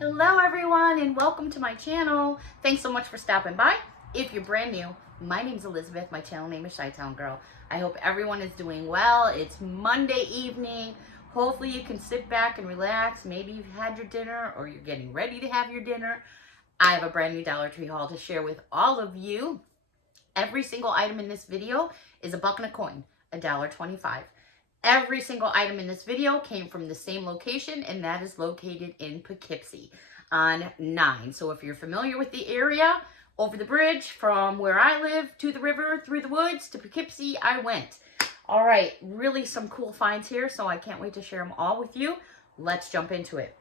Hello everyone and welcome to my channel. Thanks so much for stopping by. If you're brand new, my name's Elizabeth. My channel name is ChiTownGirl. I hope everyone is doing well. It's Monday evening. Hopefully you can sit back and relax. Maybe you've had your dinner or you're getting ready to have your dinner. I have a brand new Dollar Tree haul to share with all of you. Every single item in this video is a buck and a coin, $1.25. Every single item in this video came from the same location, and that is located in Poughkeepsie on 9. So if you're familiar with the area, over the bridge from where I live to the river, through the woods to Poughkeepsie, I went. All right, really some cool finds here, so I can't wait to share them all with you. Let's jump into it.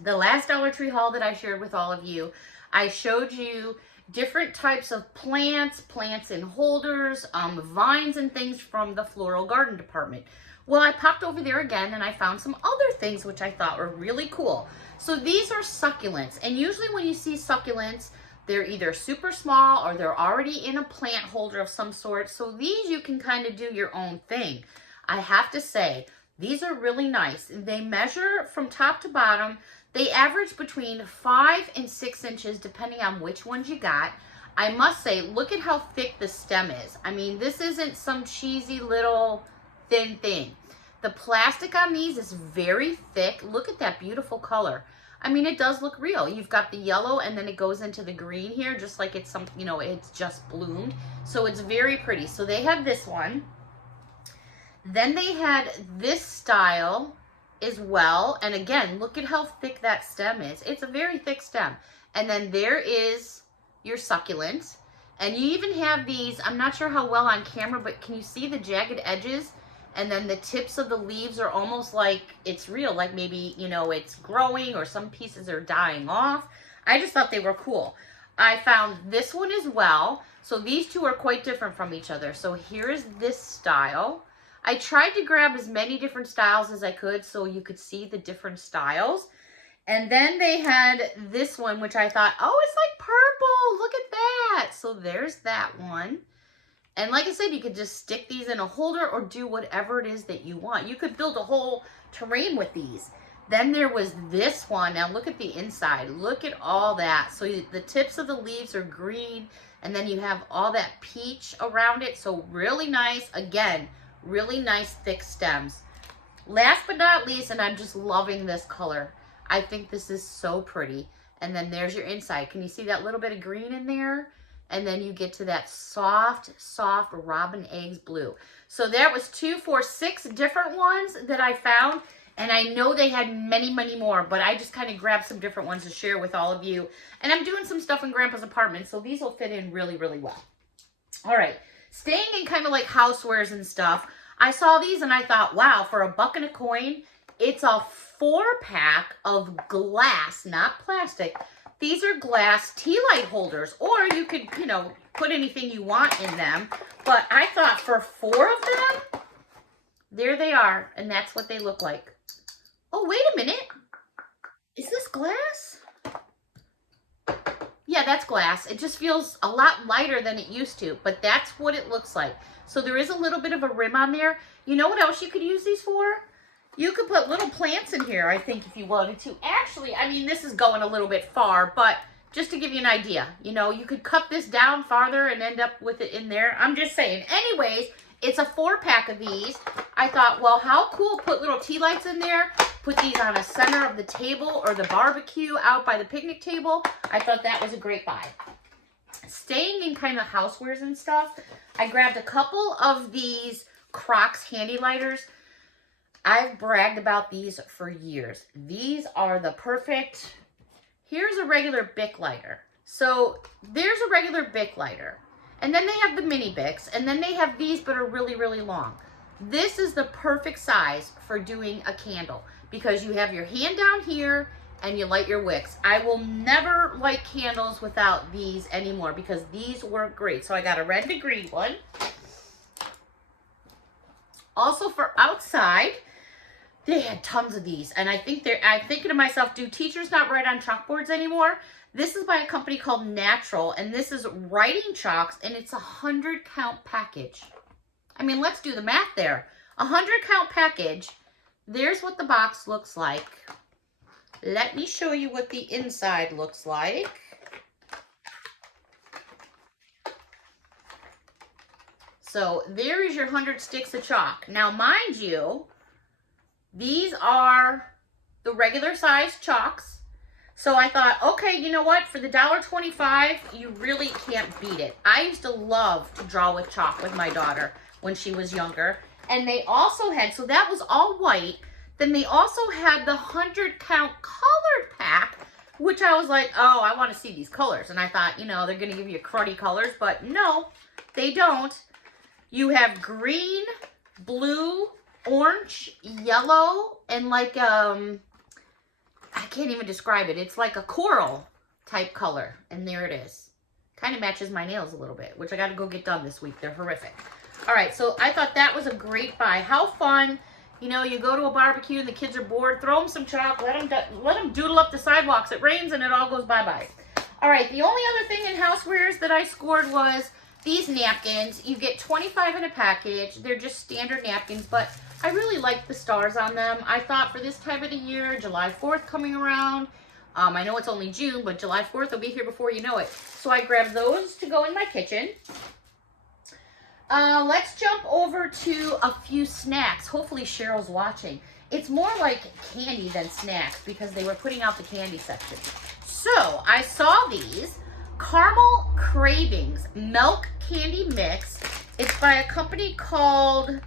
The last Dollar Tree haul that I shared with all of you, I showed you different types of plants in holders, vines and things from the Floral garden department. Well, I popped over there again and I found some other things which I thought were really cool. So these are succulents, and usually when you see succulents, they're either super small or they're already in a plant holder of some sort. So these you can kind of do your own thing. I have to say, these are really nice. They measure from top to bottom. They average between 5 and 6 inches depending on which ones you got. I must say, look at how thick the stem is. I mean, this isn't some cheesy little thin thing. The plastic on these is very thick. Look at that beautiful color. I mean, it does look real. You've got the yellow and then it goes into the green here, just like it's some, you know, it's just bloomed. So it's very pretty. So they have this one. Then they had this style as well. And again, look at how thick that stem is. It's a very thick stem. And then there is your succulent. And you even have these, I'm not sure how well on camera, but can you see the jagged edges? And then the tips of the leaves are almost like it's real, like maybe, you know, it's growing or some pieces are dying off. I just thought they were cool. I found this one as well. So these two are quite different from each other. So here is this style. I tried to grab as many different styles as I could so you could see the different styles. And then they had this one, which I thought, oh, it's like purple. Look at that. So there's that one. And like I said, you could just stick these in a holder or do whatever it is that you want. You could build a whole terrain with these. Then there was this one. Now look at the inside. Look at all that. So the tips of the leaves are green, and then you have all that peach around it. So really nice. Again, really nice thick stems. Last but not least, and I'm just loving this color. I think this is so pretty. And then there's your inside. Can you see that little bit of green in there? And then you get to that soft robin eggs blue. So that was 2, 4, 6 different ones that I found. And I know they had many, many more, but I just kind of grabbed some different ones to share with all of you. And I'm doing some stuff in Grandpa's apartment, so these will fit in really, really well. All right, staying in kind of like housewares and stuff, I saw these and I thought, wow, for a buck and a coin, it's a 4-pack of glass, not plastic. These are glass tea light holders, or you could, you know, put anything you want in them. But I thought for 4 of them, there they are, and that's what they look like. Oh, wait a minute. Is this glass? Yeah, that's glass. It just feels a lot lighter than it used to, but that's what it looks like. So there is a little bit of a rim on there. You know what else you could use these for? You could put little plants in here, I think, if you wanted to. Actually, I mean, this is going a little bit far, but just to give you an idea, you know, you could cut this down farther and end up with it in there. I'm just saying. Anyways, it's a 4-pack of these. I thought, well, how cool, put little tea lights in there, put these on the center of the table or the barbecue out by the picnic table. I thought that was a great buy. Staying in kind of housewares and stuff, I grabbed a couple of these Crocs handy lighters. I've bragged about these for years. These are the perfect, here's a regular Bic lighter. So there's a regular Bic lighter. And then they have the mini Bics. And then they have these but are really, really long. This is the perfect size for doing a candle because you have your hand down here and you light your wicks. I will never light candles without these anymore because these work great. So I got a red and a green one. Also for outside, they had tons of these, and I'm thinking to myself, do teachers not write on chalkboards anymore? This is by a company called Natural, and this is writing chalks, and it's a 100-count package. I mean, let's do the math there. A 100-count package. There's what the box looks like. Let me show you what the inside looks like. So there is your 100 sticks of chalk. Now, mind you, these are the regular size chalks. So I thought, okay, you know what? For the $1.25, you really can't beat it. I used to love to draw with chalk with my daughter when she was younger. And they also had, so that was all white. Then they also had the 100 count colored pack, which I was like, oh, I want to see these colors. And I thought, you know, they're going to give you cruddy colors, but no, they don't. You have green, blue, orange, yellow, and like, I can't even describe it. It's like a coral type color. And there it is. Kind of matches my nails a little bit, which I got to go get done this week. They're horrific. All right, so I thought that was a great buy. How fun. You know, you go to a barbecue and the kids are bored. Throw them some chalk. Let them doodle up the sidewalks. It rains and it all goes bye-bye. All right, the only other thing in Housewares that I scored was these napkins. You get 25 in a package. They're just standard napkins, but I really like the stars on them. I thought for this time of the year, July 4th coming around, I know it's only June, but July 4th will be here before you know it. So I grabbed those to go in my kitchen. Let's jump over to a few snacks. Hopefully Cheryl's watching. It's more like candy than snacks because they were putting out the candy section. So I saw these Caramel Cravings Milk Candy Mix. It's by a company called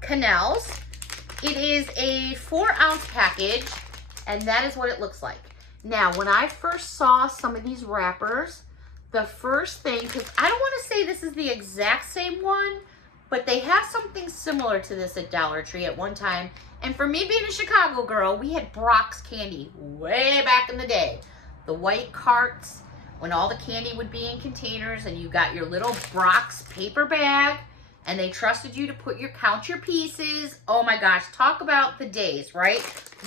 Canals. It is a 4-ounce package, and that is what it looks like. Now, when I first saw some of these wrappers, the first thing, because I don't want to say this is the exact same one, but they have something similar to this at Dollar Tree at one time. And for me being a Chicago girl, we had Brock's candy way back in the day. The white carts, when all the candy would be in containers, and you got your little Brock's paper bag, and they trusted you to count your pieces. Oh my gosh, talk about the days, right?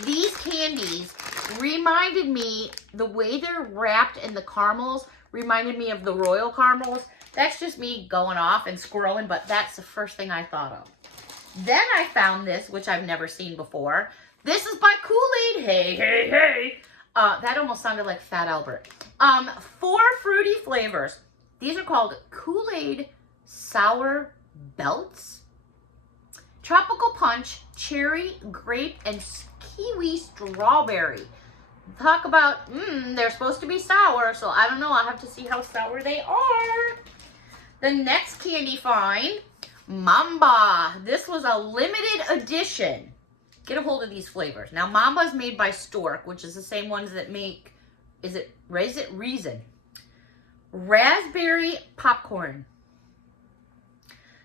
These candies reminded me, the way they're wrapped in the caramels reminded me of the Royal caramels. That's just me going off and squirreling, but that's the first thing I thought of. Then I found this, which I've never seen before. This is by Kool-Aid. Hey, hey, hey. That almost sounded like Fat Albert. 4 fruity flavors. These are called Kool-Aid Sour Belts. Tropical Punch, Cherry, Grape, and Kiwi Strawberry. Talk about, they're supposed to be sour, so I don't know. I'll have to see how sour they are. The next candy find, Mamba. This was a limited edition. Get a hold of these flavors. Now, Mamba is made by Stork, which is the same ones that make, is it Reason? Raspberry popcorn.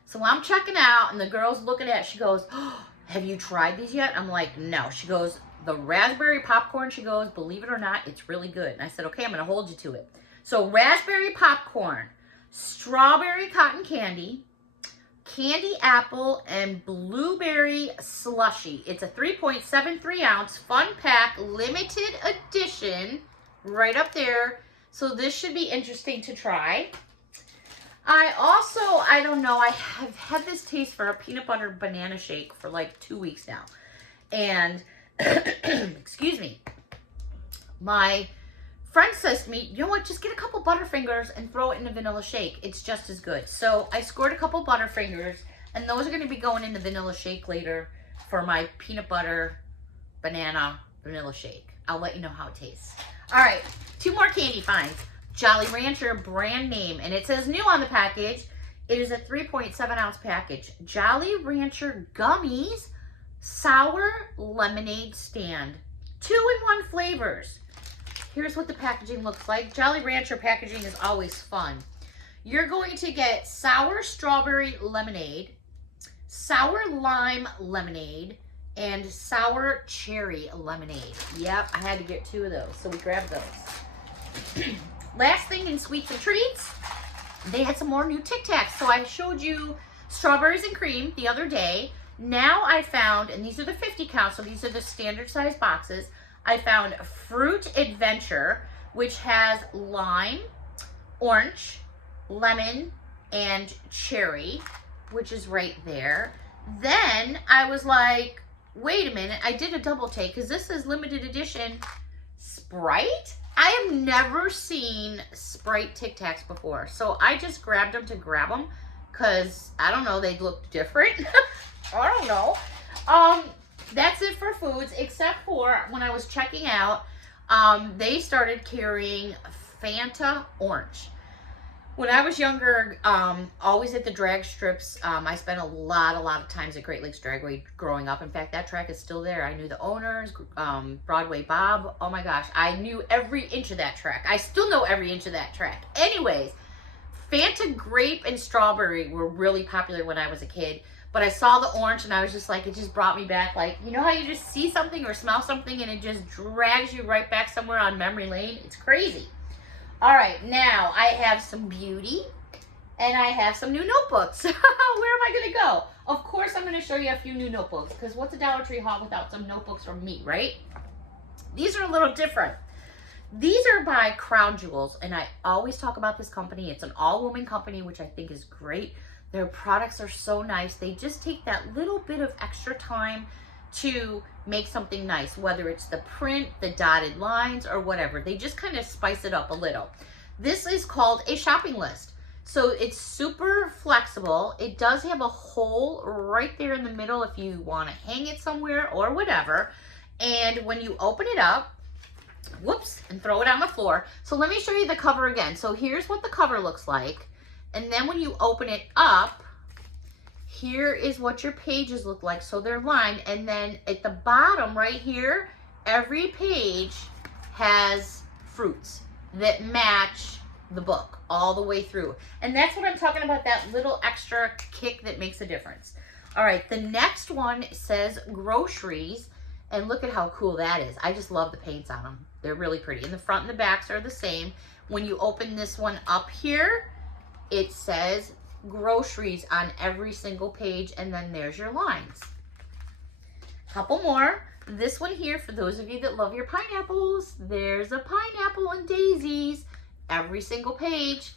So I'm checking out, and the girl's looking at it. She goes, oh, have you tried these yet? I'm like, no. She goes, the raspberry popcorn, she goes, believe it or not, it's really good. And I said, okay, I'm going to hold you to it. So raspberry popcorn, strawberry cotton candy, candy apple, and blueberry slushy. It's a 3.73 ounce fun pack, limited edition, right up there. So this should be interesting to try. I don't know, I have had this taste for a peanut butter banana shake for like 2 weeks now. And excuse me, my friend says to me, you know what, just get a couple Butterfingers and throw it in a vanilla shake. It's just as good. So I scored a couple Butterfingers, and those are going to be going in the vanilla shake later for my peanut butter banana vanilla shake. I'll let you know how it tastes. All right, 2 more candy finds. Jolly Rancher brand name, and it says new on the package. It is a 3.7 ounce package. Jolly Rancher gummies, sour lemonade stand. 2-in-1 flavors. Here's what the packaging looks like. Jolly Rancher packaging is always fun. You're going to get sour strawberry lemonade, sour lime lemonade, and sour cherry lemonade. Yep, I had to get 2 of those, so we grabbed those. Last thing in sweets and treats, they had some more new Tic Tacs. So I showed you strawberries and cream the other day. Now I found, and these are the 50 count, so these are the standard size boxes. I found Fruit Adventure, which has lime, orange, lemon, and cherry, which is right there. Then I was like, wait a minute, I did a double take because this is limited edition Sprite. I have never seen Sprite Tic Tacs before. So I just grabbed them to grab them because, I don't know, they looked different. I don't know. That's it for foods, except for when I was checking out, they started carrying Fanta Orange. When I was younger, always at the drag strips, I spent a lot of times at Great Lakes Dragway growing up. In fact, that track is still there. I knew the owners, Broadway Bob. Oh my gosh, I knew every inch of that track. I still know every inch of that track. Anyways, Fanta Grape and Strawberry were really popular when I was a kid. But I saw the orange and I was just like, it just brought me back. Like, you know how you just see something or smell something and it just drags you right back somewhere on memory lane? It's crazy. All right, now I have some beauty and I have some new notebooks. Where am I going to go? Of course, I'm going to show you a few new notebooks because what's a Dollar Tree haul without some notebooks from me, right? These are a little different. These are by Crown Jewels, and I always talk about this company. It's an all-woman company, which I think is great. Their products are so nice. They just take that little bit of extra time to make something nice, whether it's the print, the dotted lines, or whatever. They just kind of spice it up a little. This is called a shopping list. So it's super flexible. It does have a hole right there in the middle if you want to hang it somewhere or whatever. And when you open it up, whoops, and throw it on the floor. So let me show you the cover again. So here's what the cover looks like. And then when you open it up, here is what your pages look like. So they're lined. And then at the bottom right here, every page has fruits that match the book all the way through. And that's what I'm talking about, that little extra kick that makes a difference. All right, the next one says groceries. And look at how cool that is. I just love the paints on them. They're really pretty. And the front and the backs are the same. When you open this one up here, it says groceries on every single page, and then there's your lines. Couple more. This one here, for those of you that love your pineapples, there's a pineapple and daisies. Every single page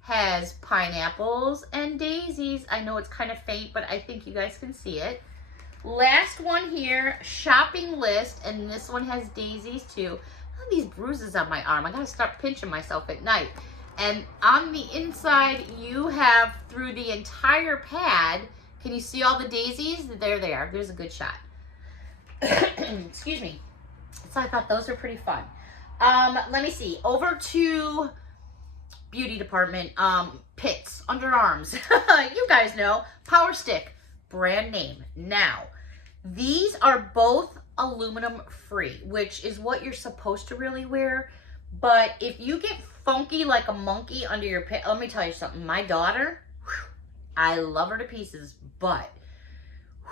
has pineapples and daisies. I know it's kind of faint, but I think you guys can see it. Last one here, shopping list, and this one has daisies too. Look at these bruises on my arm. I gotta start pinching myself at night. And on the inside, you have, through the entire pad, can you see all the daisies? They're there. There's a good shot. Excuse me. So I thought those are pretty fun. Let me see. Over to beauty department. Pits, underarms. You guys know. Power Stick, brand name. Now, these are both aluminum free, which is what you're supposed to really wear. But if you get funky like a monkey under your pit, let me tell you something. My daughter, whew, I love her to pieces, but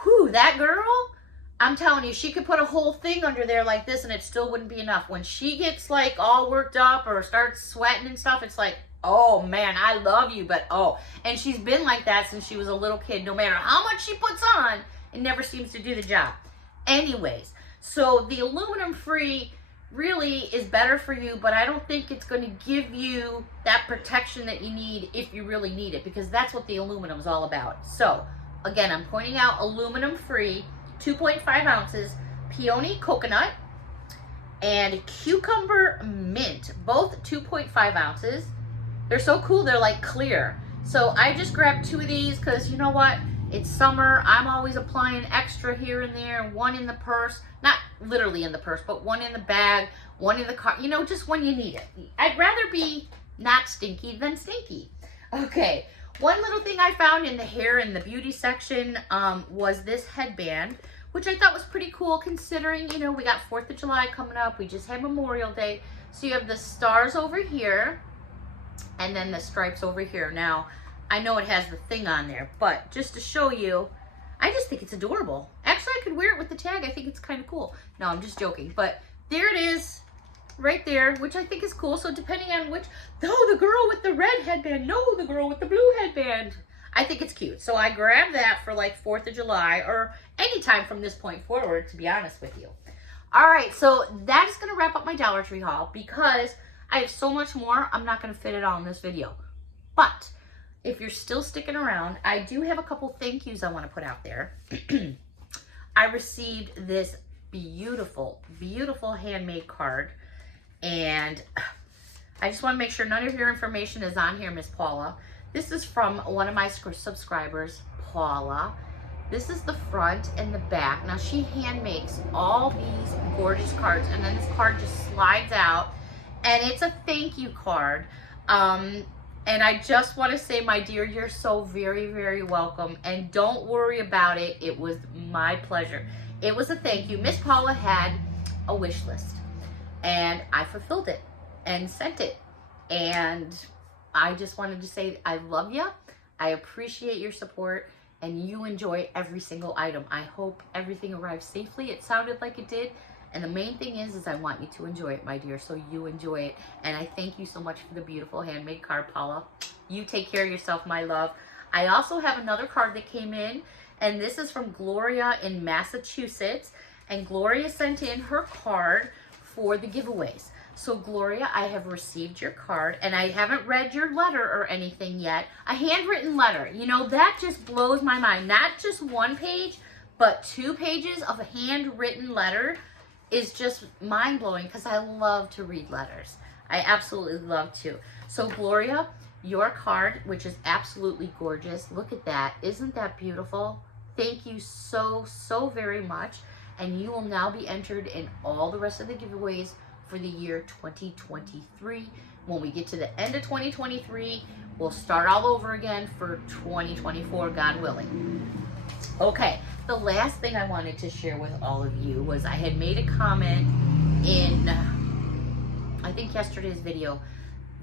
whew, that girl, I'm telling you, she could put a whole thing under there like this and it still wouldn't be enough. When she gets like all worked up or starts sweating and stuff, it's like, oh man, I love you, but oh. And she's been like that since she was a little kid. No matter how much she puts on, it never seems to do the job. Anyways, so the aluminum free really is better for you, but I don't think it's going to give you that protection that you need if you really need it, because that's what the aluminum is all about. So again, I'm pointing out aluminum free, 2.5 ounces, peony coconut, and cucumber mint, both 2.5 ounces. They're so cool, they're like clear. So I just grabbed 2 of these because you know what? It's summer. I'm always applying extra here and there, one in the purse, not literally in the purse, but one in the bag, one in the car, you know, just when you need it. I'd rather be not stinky than stinky. Okay, one little thing I found in the hair and the beauty section was this headband, which I thought was pretty cool considering, you know, we got 4th of July coming up. We just had Memorial Day. So you have the stars over here and then the stripes over here. Now, I know it has the thing on there, but just to show you, I just think it's adorable. Actually, I could wear it with the tag. I think it's kind of cool. No, I'm just joking. But there it is right there, which I think is cool. So depending on which, the girl with the red headband, no, the girl with the blue headband. I think it's cute. So I grabbed that for like 4th of July or anytime from this point forward, to be honest with you. All right, so that is going to wrap up my Dollar Tree haul because I have so much more. I'm not going to fit it all in this video. But if you're still sticking around, I do have a couple thank yous I want to put out there. I received this beautiful, beautiful handmade card And I just want to make sure none of your information is on here, Miss Paula. This is from one of my subscribers, Paula. This is the front and the back. Now, she hand makes all these gorgeous cards, and then this card just slides out, and it's a thank you card. And I just want to say, my dear, you're so very, very welcome. And don't worry about it. It was my pleasure. It was a thank you. Miss Paula had a wish list, and I fulfilled it and sent it. And I just wanted to say I love you. I appreciate your support, and you enjoy every single item. I hope everything arrives safely. It sounded like it did. And the main thing is I want you to enjoy it, my dear, so you enjoy it. And I thank you so much for the beautiful handmade card, Paula. You take care of yourself, my love. I also have another card that came in, and this is from Gloria in Massachusetts. And Gloria sent in her card for the giveaways. So, Gloria, I have received your card, and I haven't read your letter or anything yet. A handwritten letter. You know, that just blows my mind. Not just one page, but 2 pages of a handwritten letter is just mind-blowing, because I love to read letters. I absolutely love to. So, Gloria, your card, which is absolutely gorgeous. Look at that. Isn't that beautiful? Thank you so, so very much. And you will now be entered in all the rest of the giveaways for the year 2023. When we get to the end of 2023, we'll start all over again for 2024, God willing. Okay, the last thing I wanted to share with all of you was I had made a comment in, I think yesterday's video,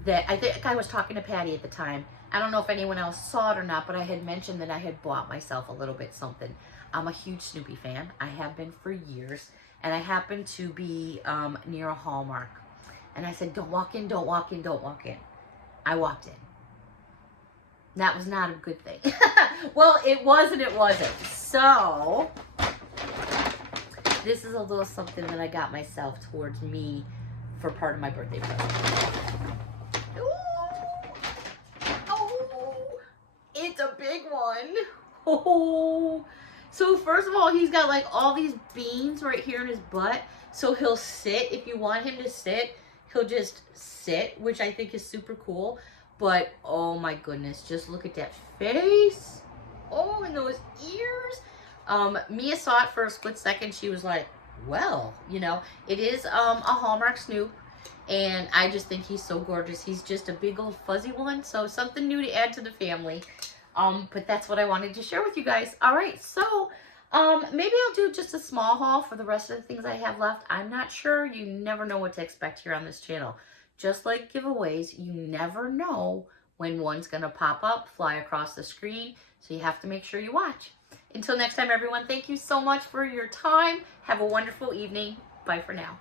that I think I was talking to Patty at the time. I don't know if anyone else saw it or not, but I had mentioned that I had bought myself a little bit something. I'm a huge Snoopy fan. I have been for years. And I happened to be near a Hallmark. And I said, don't walk in, don't walk in, don't walk in. I walked in. That was not a good thing. Well, it was and it wasn't. So, this is a little something that I got myself towards me for part of my birthday present. Oh, it's a big one. Oh. So first of all, he's got like all these beans right here in his butt. So he'll sit. If you want him to sit, he'll just sit, which I think is super cool. But oh my goodness, just look at that face. Oh, and those ears. Mia saw it for a split second. She was like, well, you know, it is a Hallmark Snoop. And I just think he's so gorgeous. He's just a big old fuzzy one. So something new to add to the family. But that's what I wanted to share with you guys. All right, so maybe I'll do just a small haul for the rest of the things I have left. I'm not sure. You never know what to expect here on this channel. Just like giveaways, you never know when one's going to pop up, fly across the screen. So you have to make sure you watch. Until next time, everyone, thank you so much for your time. Have a wonderful evening. Bye for now.